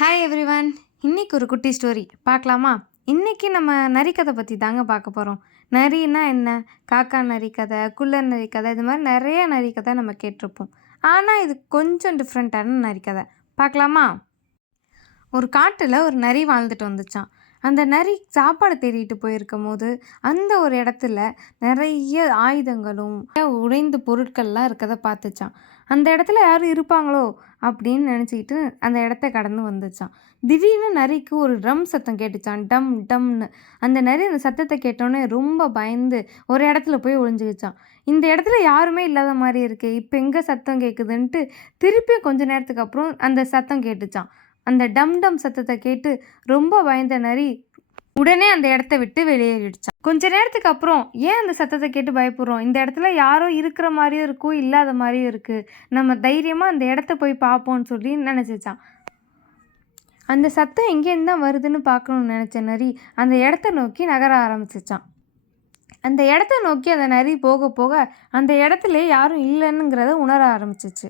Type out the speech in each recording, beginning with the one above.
Hi everyone. இன்னைக்கு ஒரு குட்டி ஸ்டோரி பார்க்கலாமா? இன்னைக்கு நம்ம நரி கதை பற்றி தாங்க பார்க்க போகிறோம். நரின்னா என்ன? காக்கா நரி கதை, குள்ளர் நரி கதை, இது மாதிரி நிறைய நரி கதை நம்ம கேட்டிருப்போம். ஆனால் இது கொஞ்சம் டிஃப்ரெண்ட்டான நரி கதை. பார்க்கலாமா? ஒரு காட்டில் ஒரு நரி வாழ்ந்துட்டு வந்துச்சான். அந்த நரி சாப்பாடு தேடிட்டு போயிருக்கும் போது அந்த ஒரு இடத்துல நிறைய ஆயுதங்களும் உடைந்த பொருட்கள்லாம் இருக்கதை பார்த்துச்சான். அந்த இடத்துல யாரும் இருப்பாங்களோ அப்படின்னு நினச்சிக்கிட்டு அந்த இடத்த கடந்து வந்துச்சான். திடீர்னு நரிக்கு ஒரு ட்ரம் சத்தம் கேட்டுச்சான், டம் டம்னு. அந்த நரி அந்த சத்தத்தை கேட்டோன்னே ரொம்ப பயந்து ஒரு இடத்துல போய் ஒளிஞ்சுக்கிச்சான். இந்த இடத்துல யாருமே இல்லாத மாதிரி இருக்கு, இப்போ எங்கே சத்தம் கேட்குதுன்ட்டு திருப்பி கொஞ்ச நேரத்துக்கு அப்புறம் அந்த சத்தம் கேட்டுச்சான். அந்த டம் டம் சத்தத்தை கேட்டு ரொம்ப பயந்த நரி உடனே அந்த இடத்த விட்டு வெளியேறிடுச்சான். கொஞ்ச நேரத்துக்கு அப்புறம், ஏன் அந்த சத்தத்தை கேட்டு பயப்படுறோம்? இந்த இடத்துல யாரோ இருக்கிற மாதிரியும் இருக்கும், இல்லாத மாதிரியும் இருக்கு. நம்ம தைரியமா அந்த இடத்த போய் பார்ப்போம்னு சொல்லி நினைச்சிச்சான். அந்த சத்தம் எங்கேருந்து தான் வருதுன்னு பார்க்கணும்னு நினச்ச நரி அந்த இடத்த நோக்கி நகர ஆரம்பிச்சிச்சான். அந்த இடத்த நோக்கி அந்த நரி போக போக அந்த இடத்துல யாரும் இல்லைன்னுங்கிறத உணர ஆரம்பிச்சிச்சு.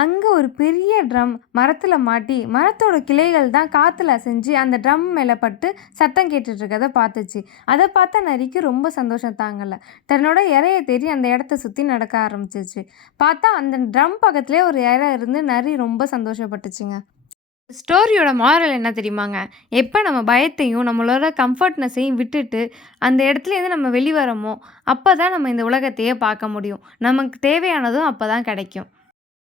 அங்கே ஒரு பெரிய ட்ரம் மரத்தில் மாட்டி மரத்தோட கிளைகள் தான் காற்றுல அசைஞ்சு அந்த ட்ரம் மேலே பட்டு சத்தம் கேட்டுட்ருக்கதை பார்த்துச்சு. அதை பார்த்த நரிக்கு ரொம்ப சந்தோஷம் தாங்கலை. தன்னோட இறையை தேடி அந்த இடத்த சுற்றி நடக்க ஆரம்பிச்சிச்சு. பார்த்தா அந்த ட்ரம் பக்கத்துலேயே ஒரு இறை இருந்து நரி ரொம்ப சந்தோஷப்பட்டுச்சுங்க. ஸ்டோரியோட மாரல் என்ன தெரியுமாங்க? எப்போ நம்ம பயத்தையும் நம்மளோட கம்ஃபர்ட்னஸையும் விட்டுட்டு அந்த இடத்துலேருந்து நம்ம வெளிவரமோ அப்போ தான் நம்ம இந்த உலகத்தையே பார்க்க முடியும். நமக்கு தேவையானதும் அப்போ தான் கிடைக்கும்.